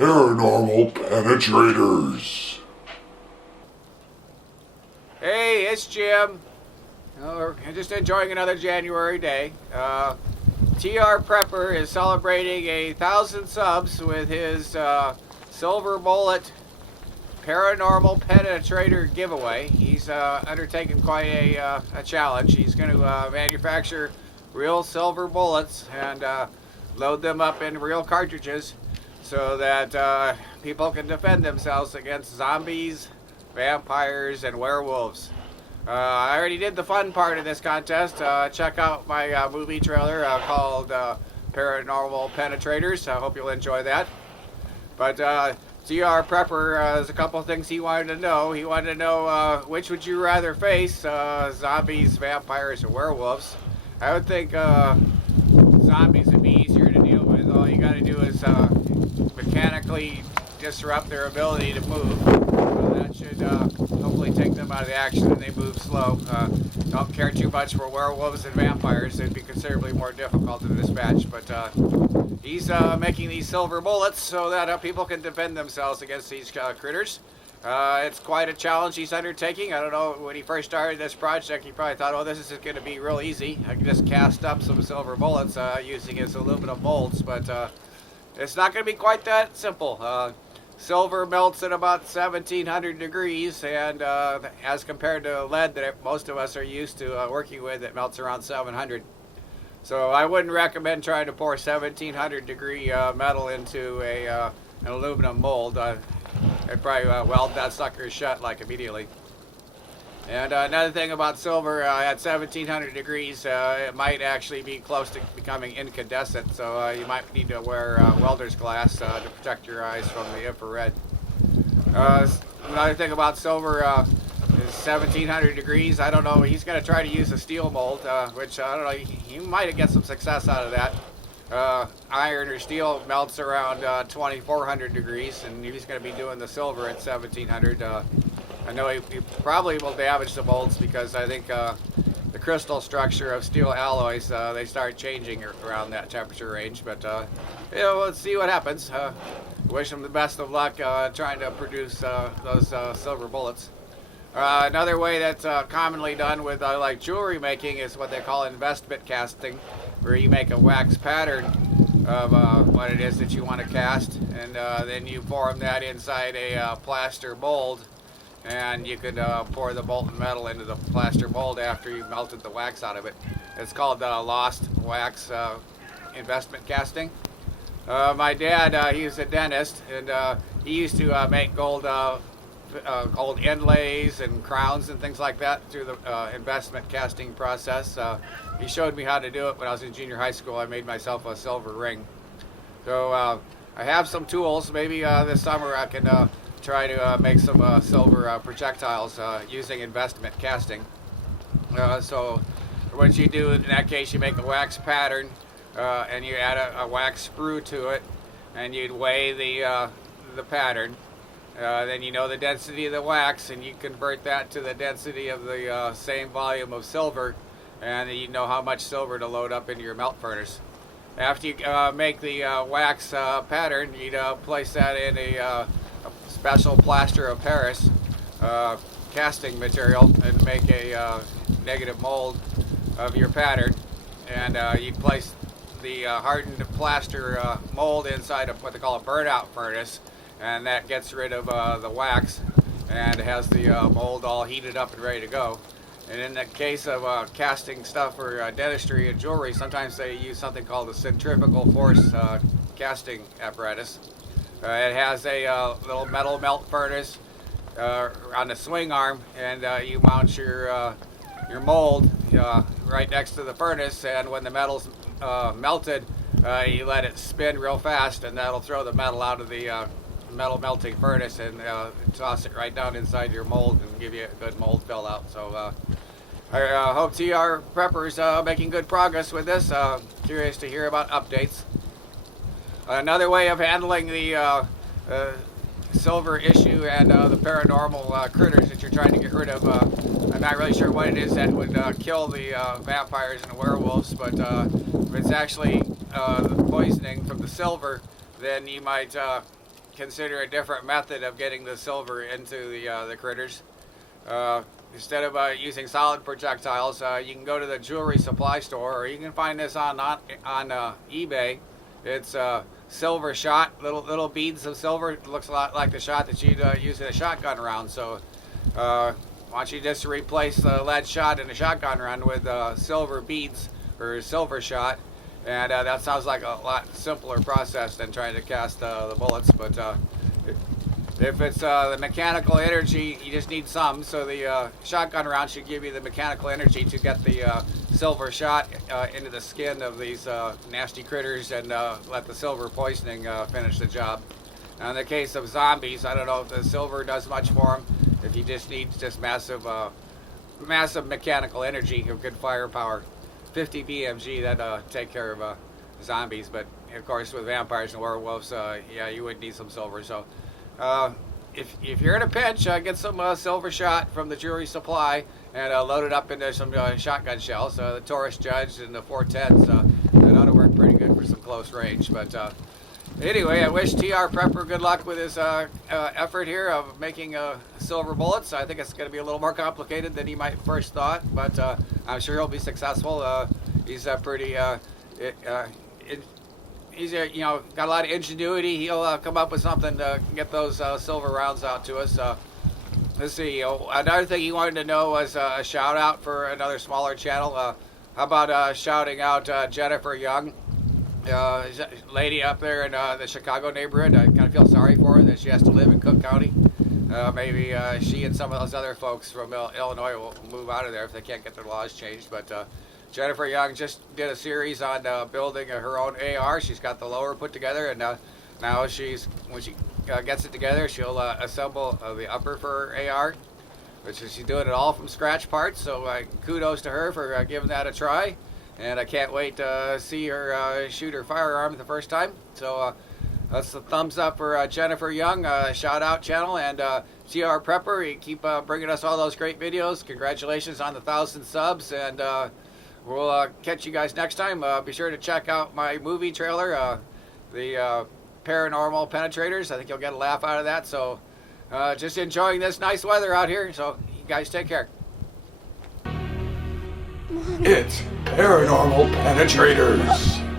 Paranormal Penetrators. Hey, it's Jim. We're just enjoying another January day. TRprepper is celebrating 1,000 subs with his Silver Bullet Paranormal Penetrator giveaway. He's undertaken quite a challenge. He's going to manufacture real silver bullets and load them up in real cartridges so that people can defend themselves against zombies, vampires, and werewolves. I already did the fun part of this contest. Check out my movie trailer called Paranormal Penetrators. I hope you'll enjoy that. But TRprepper has a couple things he wanted to know. He wanted to know which would you rather face, zombies, vampires, or werewolves. I would think zombies would be easier to deal with. All you got to do is mechanically disrupt their ability to move. So that should hopefully take them out of the action and they move slow. Don't care too much for werewolves and vampires. They'd be considerably more difficult to dispatch. But he's making these silver bullets so that people can defend themselves against these critters. It's quite a challenge he's undertaking. I don't know, when he first started this project, he probably thought, oh, this is going to be real easy. I can just cast up some silver bullets using his aluminum molds, but it's not going to be quite that simple. Silver melts at about 1,700 degrees, and as compared to lead that most of us are used to working with, it melts around 700. So I wouldn't recommend trying to pour 1,700 degree metal into an aluminum mold. I'd probably weld that sucker shut like immediately. And another thing about silver, at 1,700 degrees, it might actually be close to becoming incandescent, so you might need to wear welder's glass to protect your eyes from the infrared. Another thing about silver is 1,700 degrees. I don't know, he's going to try to use a steel mold, which I don't know, he might get some success out of that. Iron or steel melts around 2,400 degrees, and he's going to be doing the silver at 1,700. I know he probably will damage the molds because I think the crystal structure of steel alloys, they start changing around that temperature range. But let's see what happens. Wish him the best of luck trying to produce those silver bullets. Another way that's commonly done with like jewelry making is what they call investment casting, where you make a wax pattern of what it is that you want to cast, and then you form that inside a plaster mold, and you could pour the molten metal into the plaster mold after you've melted the wax out of it. It's called lost wax investment casting. My dad, he was a dentist, and he used to make gold inlays and crowns and things like that through the investment casting process. He showed me how to do it when I was in junior high school. I made myself a silver ring. So I have some tools. Maybe this summer I can try to make some silver projectiles using investment casting. So what you do in that case, you make a wax pattern and you add a wax screw to it, and you'd weigh the pattern. Then you know the density of the wax, and you convert that to the density of the same volume of silver, and you know how much silver to load up into your melt furnace. After you make the wax pattern, you'd place that in a special plaster of Paris casting material and make a negative mold of your pattern, and you'd place the hardened plaster mold inside of what they call a burnout furnace, and that gets rid of the wax and has the mold all heated up and ready to go. And in the case of casting stuff for dentistry and jewelry, sometimes they use something called a centrifugal force casting apparatus. It has a little metal melt furnace on the swing arm, and you mount your mold right next to the furnace, and when the metal's melted, you let it spin real fast, and that'll throw the metal out of the metal melting furnace and toss it right down inside your mold and give you a good mold fill out. So I hope TRprepper's making good progress with this. Curious to hear about updates. Another way of handling the silver issue and the paranormal critters that you're trying to get rid of, I'm not really sure what it is that would kill the vampires and the werewolves, but if it's actually the poisoning from the silver, then you might consider a different method of getting the silver into the critters. Instead of using solid projectiles, you can go to the jewelry supply store, or you can find this on eBay. It's silver shot, little beads of silver. It looks a lot like the shot that you'd use in a shotgun round. So why don't you just replace the lead shot in a shotgun round with silver beads or silver shot, and that sounds like a lot simpler process than trying to cast the bullets. But if it's the mechanical energy, you just need some. So the shotgun round should give you the mechanical energy to get the silver shot into the skin of these nasty critters and let the silver poisoning finish the job. Now in the case of zombies, I don't know if the silver does much for them. If you just need massive mechanical energy of good firepower, 50 BMG, that take care of zombies. But of course with vampires and werewolves, yeah, you would need some silver. So if you're in a pinch, get some silver shot from the jewelry supply and load it up into some shotgun shells. The Taurus Judge and the 410s, that ought to work pretty good for some close range. But anyway, I wish TRprepper good luck with his effort here of making silver bullets. I think it's going to be a little more complicated than he might first thought, but I'm sure he'll be successful. He's pretty he's got a lot of ingenuity. He'll come up with something to get those silver rounds out to us. Let's see. Another thing he wanted to know was a shout out for another smaller channel. How about shouting out Jennifer Young, lady up there in the Chicago neighborhood? I kind of feel sorry for her that she has to live in Cook County. Maybe she and some of those other folks from Illinois will move out of there if they can't get their laws changed. But Jennifer Young just did a series on building her own AR. She's got the lower put together, and now when she gets it together, she'll assemble the upper for her AR, which she's doing it all from scratch parts. So kudos to her for giving that a try, and I can't wait to see her shoot her firearm the first time. So that's the thumbs up for Jennifer Young, shout out channel, and TRprepper. You keep bringing us all those great videos. Congratulations on the 1,000 subs, and we'll catch you guys next time. Be sure to check out my movie trailer, the Paranormal Penetrators. I think you'll get a laugh out of that. So just enjoying this nice weather out here. So you guys take care. It's Paranormal Penetrators.